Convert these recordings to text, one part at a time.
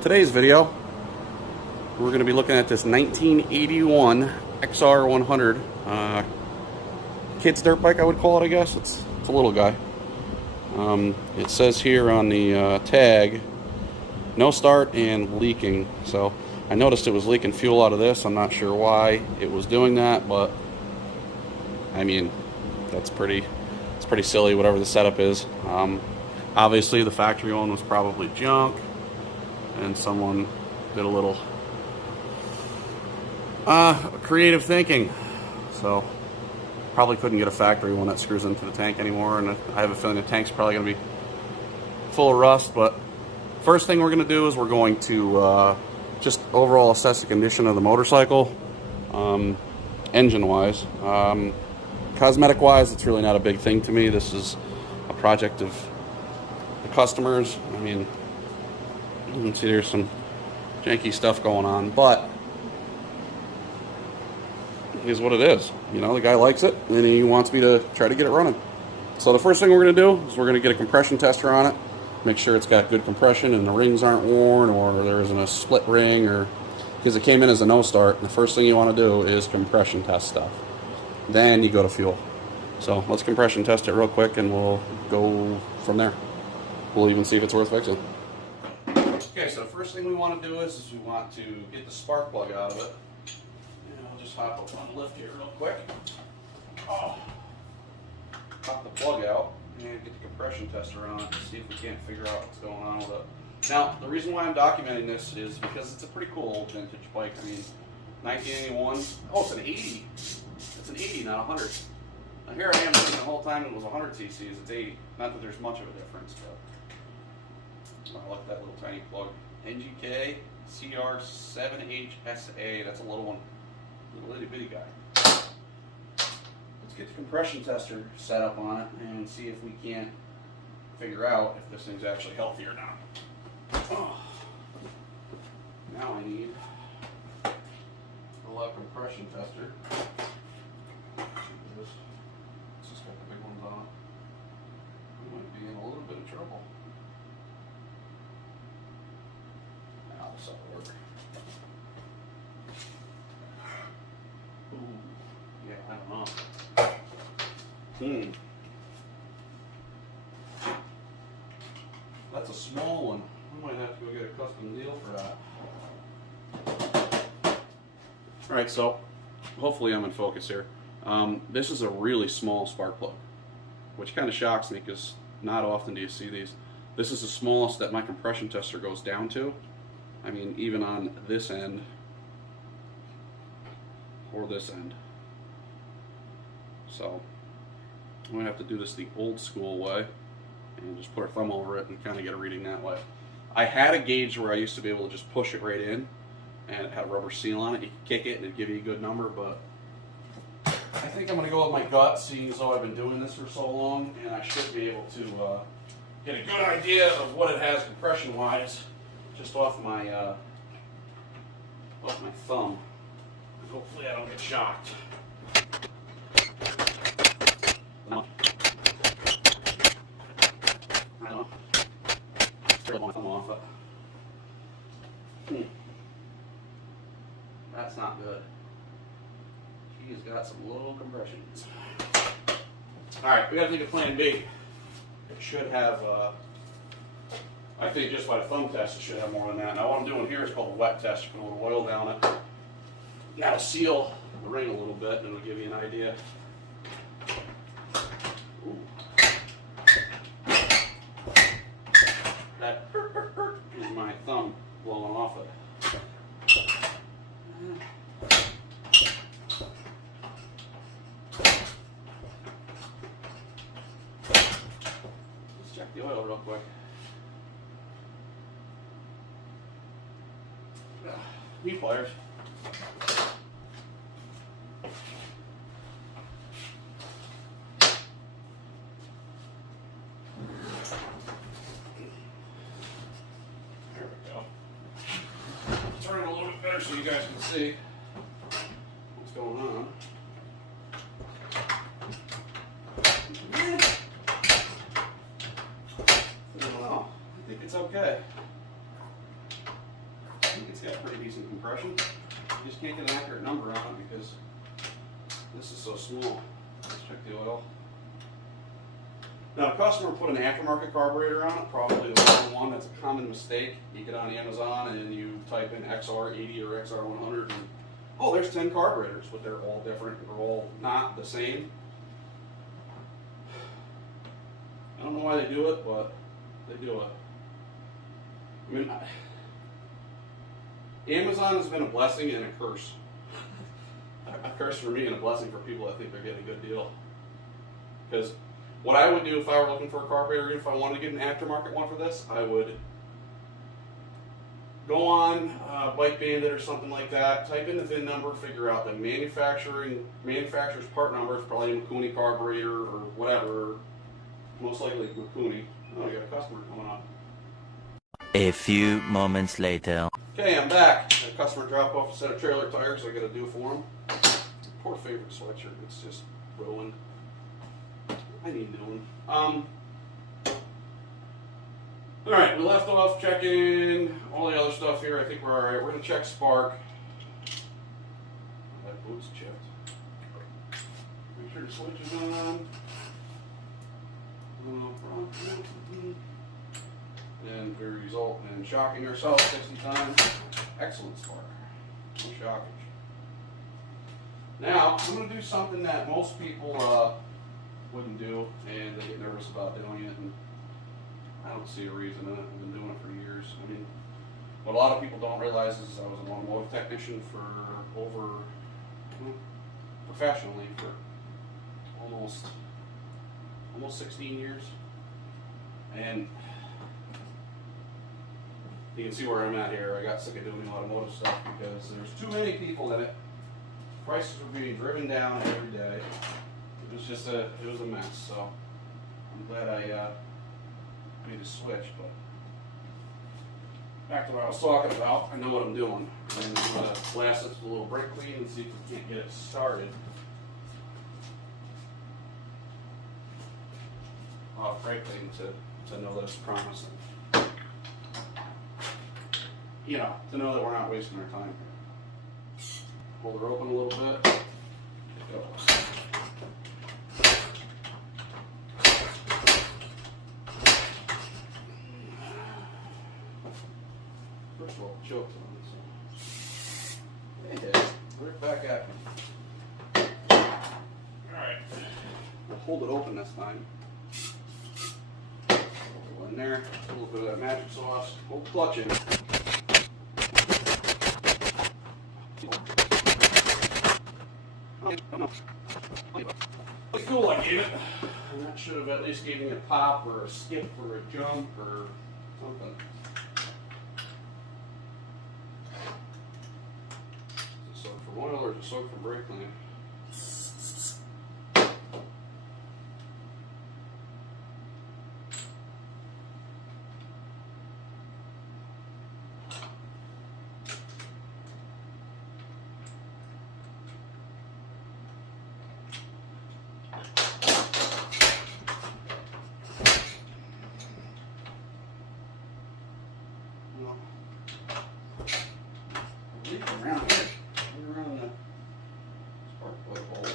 today's video, we're going to be looking at this 1981 XR100 kid's dirt bike, I would call it. I guess it's a little guy. It says here on the tag, no start and leaking. So I noticed it was leaking fuel out of this. I'm not sure why it was doing that, but I mean, it's pretty silly, whatever the setup is. Obviously the factory one was probably junk, and someone did a little creative thinking. So probably couldn't get a factory one that screws into the tank anymore, and I have a feeling the tank's probably going to be full of rust. But first thing we're going to do is we're going to just overall assess the condition of the motorcycle, engine wise. Cosmetic wise, it's really not a big thing to me. This is a project of the customers. I mean, you can see there's some janky stuff going on, but it is what it is. You know, the guy likes it and he wants me to try to get it running. So the first thing we're going to do is we're going to get a compression tester on it, make sure it's got good compression and the rings aren't worn or there isn't a split ring, or because it came in as a no start. And the first thing you want to do is compression test stuff. Then you go to fuel. So let's compression test it real quick and we'll go from there. We'll even see if it's worth fixing. Okay, so the first thing we want to do is we want to get the spark plug out of it. And I'll just hop up on the lift here real quick. Oh. Pop the plug out and get the compression tester on it and see if we can't figure out what's going on with it. Now, the reason why I'm documenting this is because it's a pretty cool old vintage bike. I mean, 1981. Oh, it's an 80. It's an 80, not a 100. Now here I am thinking the whole time it was 100 cc's. It's 80. Not that there's much of a difference, but I like that little tiny plug. NGK xr80. That's a little one, little itty bitty guy. Let's get the compression tester set up on it and see if we can't figure out if this thing's actually healthy or not. Oh. Now I need a little compression tester. It's just got the big ones on it. We might be in a little bit of trouble. Now this will work. Ooh, yeah, I don't know. That's a small one. I might have to go get a custom deal for that. Alright, so hopefully I'm in focus here. This is a really small spark plug, which kind of shocks me because not often do you see these. This is the smallest that my compression tester goes down to. I mean, even on this end or this end. So I'm going to have to do this the old school way and just put our thumb over it and kind of get a reading that way. I had a gauge where I used to be able to just push it right in, and it had a rubber seal on it. You could kick it and it'd give you a good number, but I think I'm going to go with my gut, seeing as though I've been doing this for so long, and I should be able to get a good idea of what it has compression-wise just off my thumb. And hopefully I don't get shocked. I don't know. Turn my thumb off it. That's not good. He's got some low compressions. Alright, we gotta think of plan B. It should have, I think just by the thumb test, it should have more than that. Now what I'm doing here is called a wet test. You put a little oil down it. That'll seal the ring a little bit and it'll give you an idea. Ooh. That is my thumb blowing off it. Let's check the oil real quick. Meat pliers. There we go. Turn it a little bit better so you guys can see what's going on. Well, I think it's okay. decent compression. You just can't get an accurate number on it because this is so small. Let's check the oil. Now, a customer put an aftermarket carburetor on it, probably the wrong one. That's a common mistake. You get on Amazon and you type in XR80 or XR100, and oh, there's 10 carburetors, but they're all different. They're all not the same. I don't know why they do it, but they do it. I mean, Amazon has been a blessing and a curse. A curse for me and a blessing for people that think they're getting a good deal. Because what I would do if I were looking for a carburetor, if I wanted to get an aftermarket one for this, I would go on Bike Bandit or something like that, type in the VIN number, figure out the manufacturer's part number. It's probably a Mikuni carburetor or whatever. Most likely Mikuni. Oh, you got a customer coming up. A few moments later. Okay, I'm back. A customer dropped off a set of trailer tires I got to do for him. Poor favorite sweatshirt. It's just ruined. I need a new one. Alright, we left off checking all the other stuff here. I think we're alright. We're going to check spark. That boot's chipped. Make sure the switch is on. And we result in shocking ourselves 60 times. Excellent spark. No shockage. Now, I'm going to do something that most people wouldn't do, and they get nervous about doing it, and I don't see a reason in it. I've been doing it for years. I mean, what a lot of people don't realize is I was an automotive technician for professionally for almost 16 years, and you can see where I'm at here. I got sick of doing automotive stuff because there's too many people in it. Prices were being driven down every day. It was just it was a mess. So I'm glad I made a switch. But back to what I was talking about. I know what I'm doing. And I'm going to blast this with a little brake clean and see if we can't get it started. Off brake clean to know that it's promising. You know, to know that we're not wasting our time here. Hold her open a little bit. Go. First of all, the choke's on it. So. Hey, put it back at me. Alright. We'll hold it open this time. In there, a little bit of that magic sauce. Hold the clutch in. It's cool I gave it. And that should have at least given me a pop or a skip or a jump or something. Is it soaked for oil or is it soaked for brake clean? Around here, around the spark plug hole.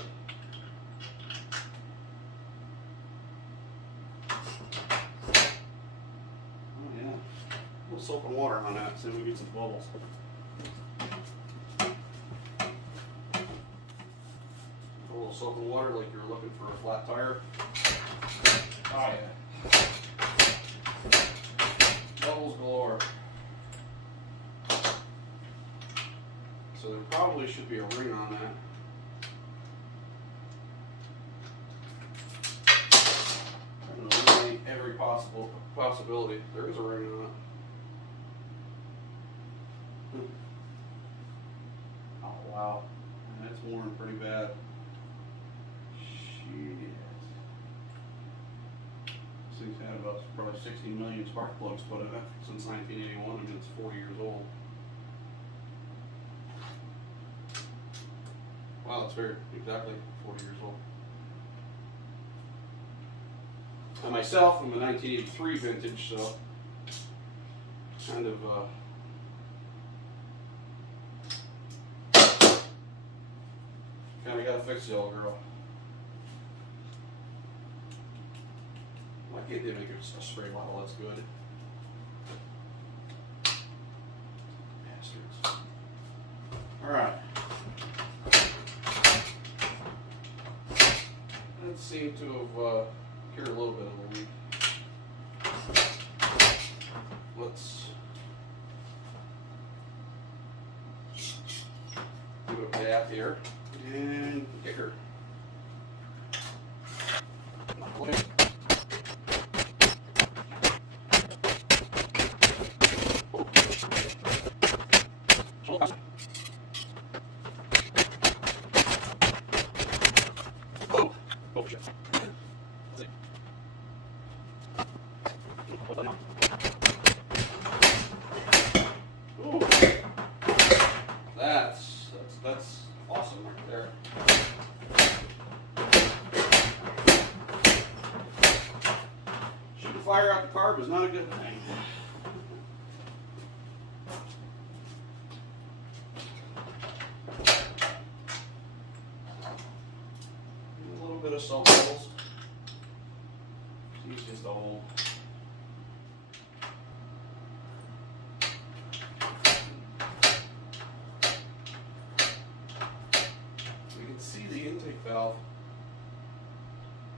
Oh yeah, a little soap and water on that, so we get some bubbles. A little soap and water, like you're looking for a flat tire. Oh yeah, bubbles galore. So there probably should be a ring on that. I don't know, eliminate every possibility. There is a ring on it. Oh wow, that's worn pretty bad. Shit. This thing's had about probably 16 million spark plugs put in it since 1981. I mean, it's 40 years old. Wow, it's very exactly 40 years old. And myself, I'm a 1983 vintage, so kind of Kinda gotta fix the old girl. Why can't they make a spray bottle that's good? Bastards. Alright. That seemed to have cured a little bit of the leak. Let's do a gap here and kick her. Oh shit. Ooh. That's awesome right there. Shooting fire out the carb is not a good thing. A little bit of salt levels. It's just a whole. We can see the intake valve.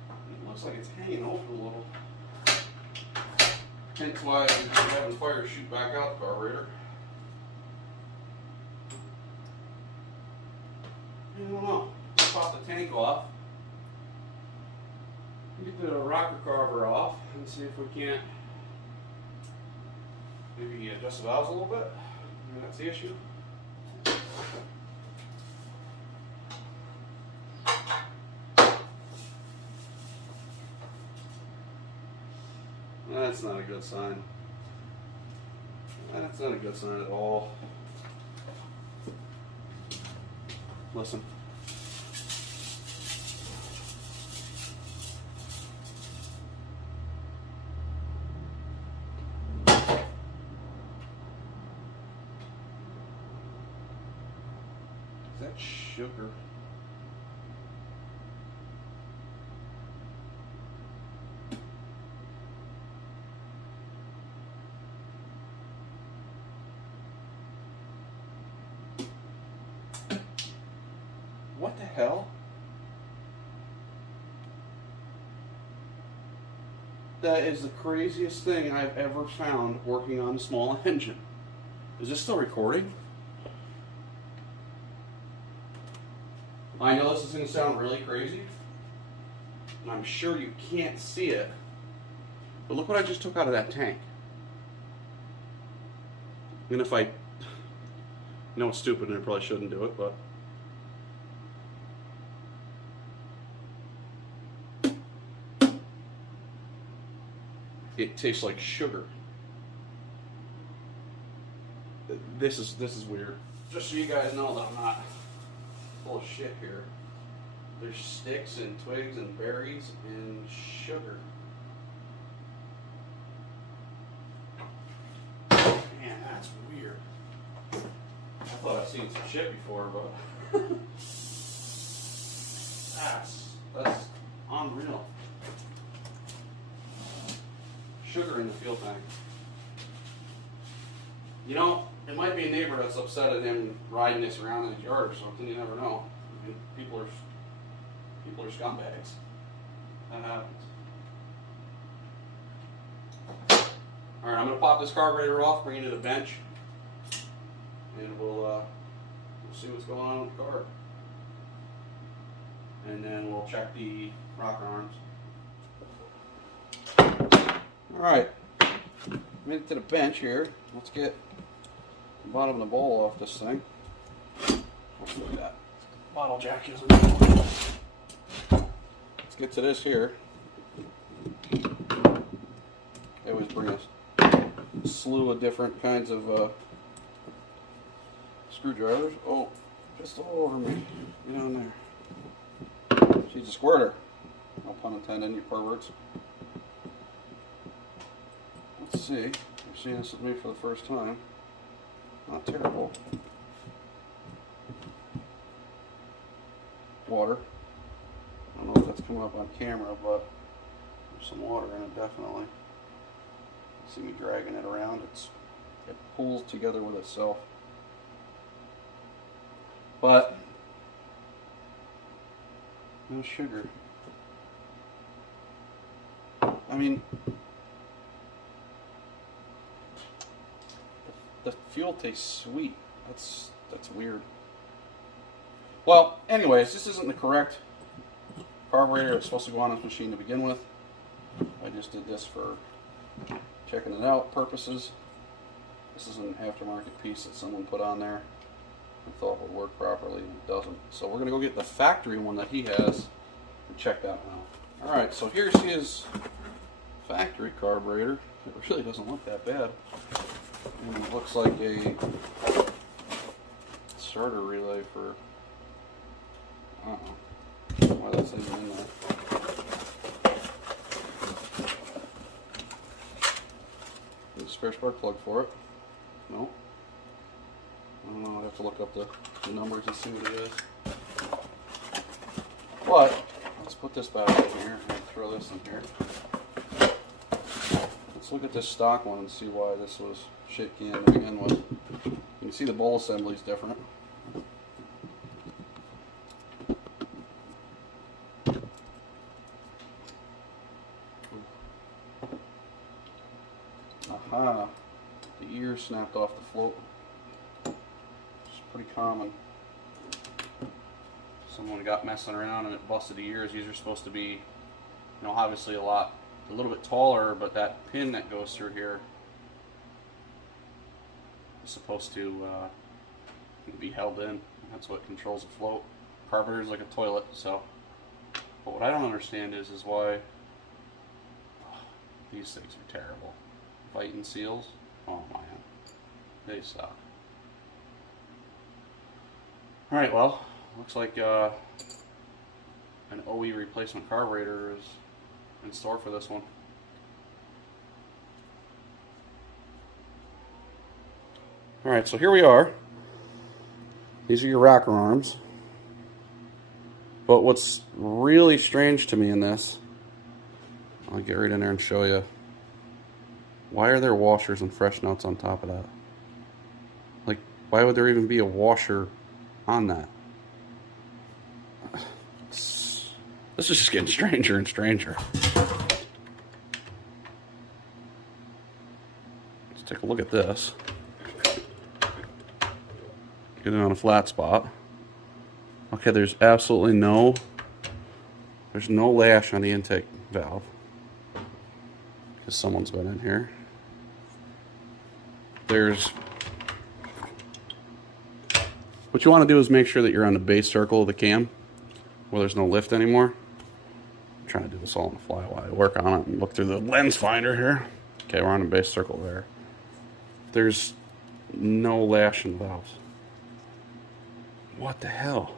It looks like it's hanging open a little. Hence why I'm having fire shoot back out the carburetor. I don't know. Pop the tank off. Get the rocker carver off and see if we can't maybe adjust the valves a little bit. Maybe that's the issue. That's not a good sign. That's not a good sign at all. Listen. Is that sugar? What the hell? That is the craziest thing I've ever found working on a small engine. Is this still recording? I know this is going to sound really crazy, and I'm sure you can't see it, but look what I just took out of that tank. And if I know it's stupid and I probably shouldn't do it, but it tastes like sugar. This is weird. Just so you guys know that I'm not full of shit here. There's sticks and twigs and berries and sugar. Man, that's weird. I thought I'd seen some shit before, but that's unreal. Sugar in the fuel tank. You know, it might be a neighbor that's upset at him riding this around in his yard or something. You never know. I mean, people are scumbags. That happens. All right, I'm gonna pop this carburetor off, bring it to the bench, and we'll see what's going on with the car, and then we'll check the rocker arms. All right, made it to the bench here. Let's get the bottom of the bowl off this thing. Hopefully that bottle jack isn't going. Let's get to this here. They always bring us a slew of different kinds of screwdrivers. Oh, just all over me. Get on there. She's a squirter. No pun intended, you perverts. Let's see. You're seeing this with me for the first time. Not terrible. water. I don't know if that's coming up on camera, but there's some water in it, definitely. You see me dragging it around. It pulls together with itself. But no sugar. I mean, the fuel tastes sweet. That's weird. Well, anyways, this isn't the correct carburetor it's supposed to go on this machine to begin with. I just did this for checking it out purposes. This is an aftermarket piece that someone put on there and thought would work properly, and it doesn't. So we're going to go get the factory one that he has and check that one out. Alright, so here's his factory carburetor. It really doesn't look that bad. And it looks like a starter relay for, I don't know why that's even in there. There's a spare spark plug for it. No. I don't know, I'd have to look up the numbers and see what it is. But, let's put this back in here and throw this in here. Let's look at this stock one and see why this was shit can to begin with. You can see the bowl assembly is different. Aha! The ear snapped off the float. It's pretty common. Someone got messing around and it busted the ears. These are supposed to be, you know, obviously a little bit taller, but that pin that goes through here is supposed to be held in. That's what controls the float. Carburetor is like a toilet, so. But what I don't understand is why these things are terrible. Fighting seals, oh man, they suck. All right, well, looks like an OE replacement carburetor is in store for this one. Alright, so here we are. These are your rocker arms. But what's really strange to me in this, I'll get right in there and show you. Why are there washers and fresh nuts on top of that? Like, why would there even be a washer on that? This is just getting stranger and stranger. Let's take a look at this. Get it on a flat spot. Okay, there's absolutely no lash on the intake valve. Because someone's been in here. What you want to do is make sure that you're on the base circle of the cam where there's no lift anymore. I'm trying to do this all on the fly while I work on it and look through the lens finder here. Okay, we're on the base circle there. There's no lash in the valves. What the hell?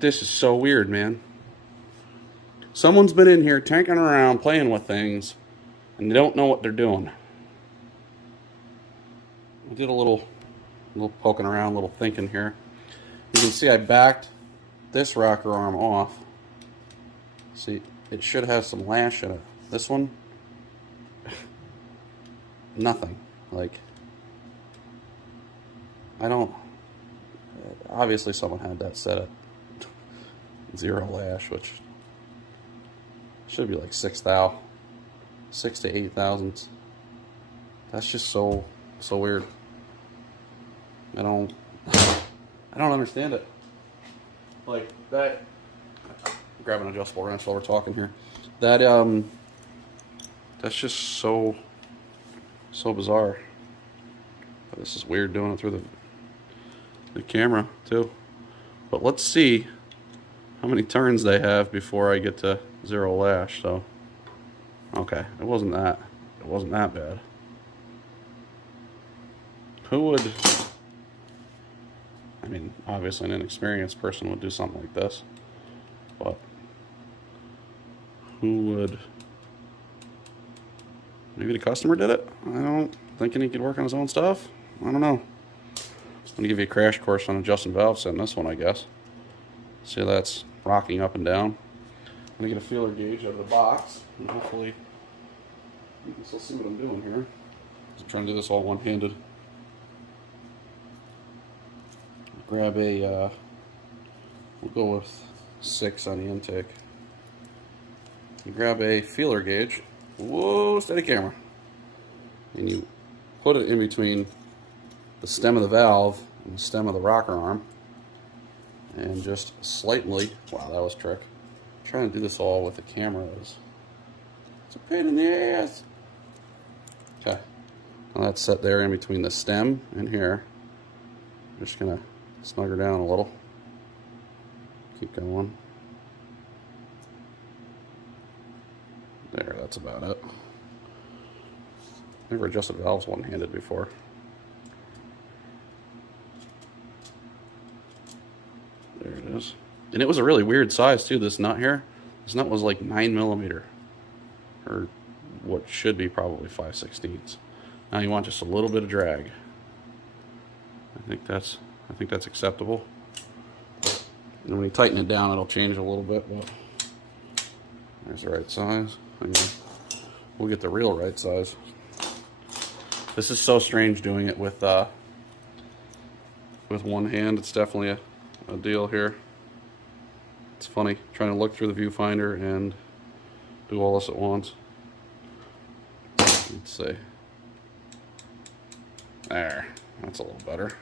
This is so weird, man. Someone's been in here tinkering around, playing with things, and they don't know what they're doing. I did a little poking around, a little thinking here. You can see I backed this rocker arm off. See, it should have some lash in it. This one, nothing. Like, I don't. Obviously, someone had that set at 0 lash, which should be like 6 to 8 thousandths. That's just so weird. I don't understand it. Like that. Grab an adjustable wrench while we're talking here. That's just so bizarre. This is weird doing it through the camera too. But let's see how many turns they have before I get to 0 lash. So okay, it wasn't that bad. Who would, I mean, obviously an inexperienced person would do something like this, but who would? Maybe the customer did it? I don't, thinking he could work on his own stuff? I don't know. I'm going to give you a crash course on adjusting valve set in this one, I guess. See, that's rocking up and down. I'm gonna get a feeler gauge out of the box, and hopefully you can still see what I'm doing here. I'm trying to do this all one-handed. Grab a, we'll go with 6 on the intake. You grab a feeler gauge. Whoa, steady camera. And you put it in between the stem of the valve and the stem of the rocker arm. And just slightly, wow, that was a trick. I'm trying to do this all with the camera. It's a pain in the ass. Okay, now that's set there in between the stem and here. I'm just gonna snug her down a little. Keep going. There, that's about it. Never adjusted valves one-handed before. There it is. And it was a really weird size too, this nut here. This nut was like 9mm. Or what should be probably 5/16. Now you want just a little bit of drag. I think that's acceptable. And when you tighten it down, it'll change a little bit, but there's the right size. We'll get the real right size. This is so strange doing it with one hand. It's definitely a deal here. It's funny trying to look through the viewfinder and do all this at once. Let's see. There, that's a little better.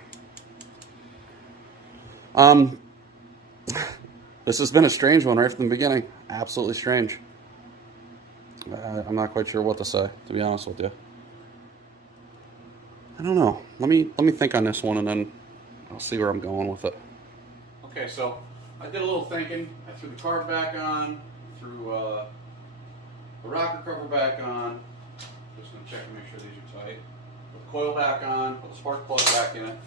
This has been a strange one right from the beginning. Absolutely strange. I'm not quite sure what to say, to be honest with you. I don't know. Let me think on this one, and then I'll see where I'm going with it. Okay, so I did a little thinking. I threw the carb back on, threw the rocker cover back on. Just gonna check and make sure these are tight. Put the coil back on, put the spark plug back in it.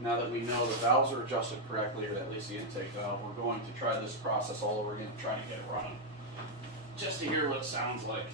Now that we know the valves are adjusted correctly, or at least the intake valve, we're going to try this process all over again, trying to get it running. Just to hear what it sounds like.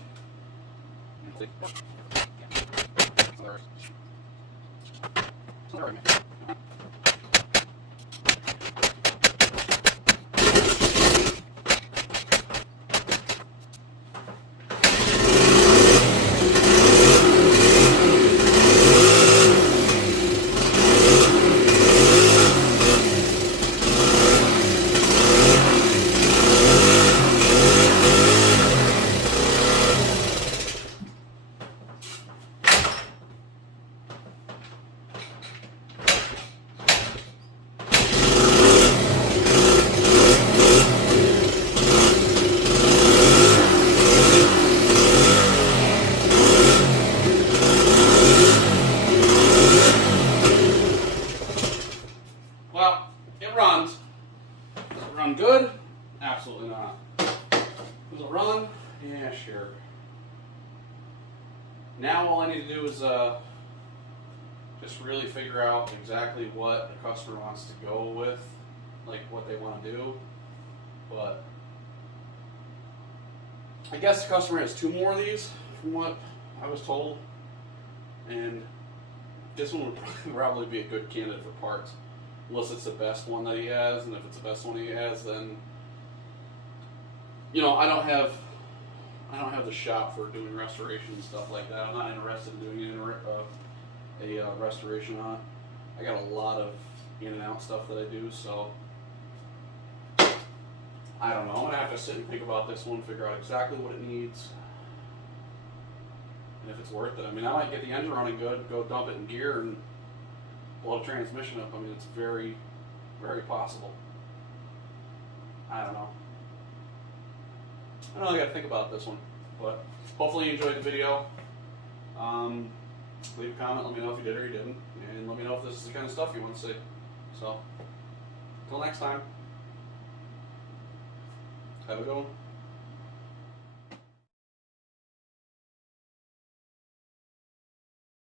Well, it runs. Does it run good? Absolutely not. Does it run? Yeah, sure. Now all I need to do is just really figure out exactly what the customer wants to go with, like what they want to do. But I guess the customer has 2 more of these from what I was told. And this one would probably be a good candidate for parts. Unless it's the best one that he has, and if it's the best one he has, then you know I don't have the shop for doing restoration and stuff like that. I'm not interested in doing a restoration on it. I got a lot of in and out stuff that I do, so I don't know. I'm gonna have to sit and think about this one, figure out exactly what it needs, and if it's worth it. I mean, I might get the engine running good, go dump it in gear, and blow the transmission up. I mean, it's very, very possible. I don't know. I gotta think about this one. But hopefully you enjoyed the video. Leave a comment, let me know if you did or you didn't. And let me know if this is the kind of stuff you want to see. So, until next time. Have a good one.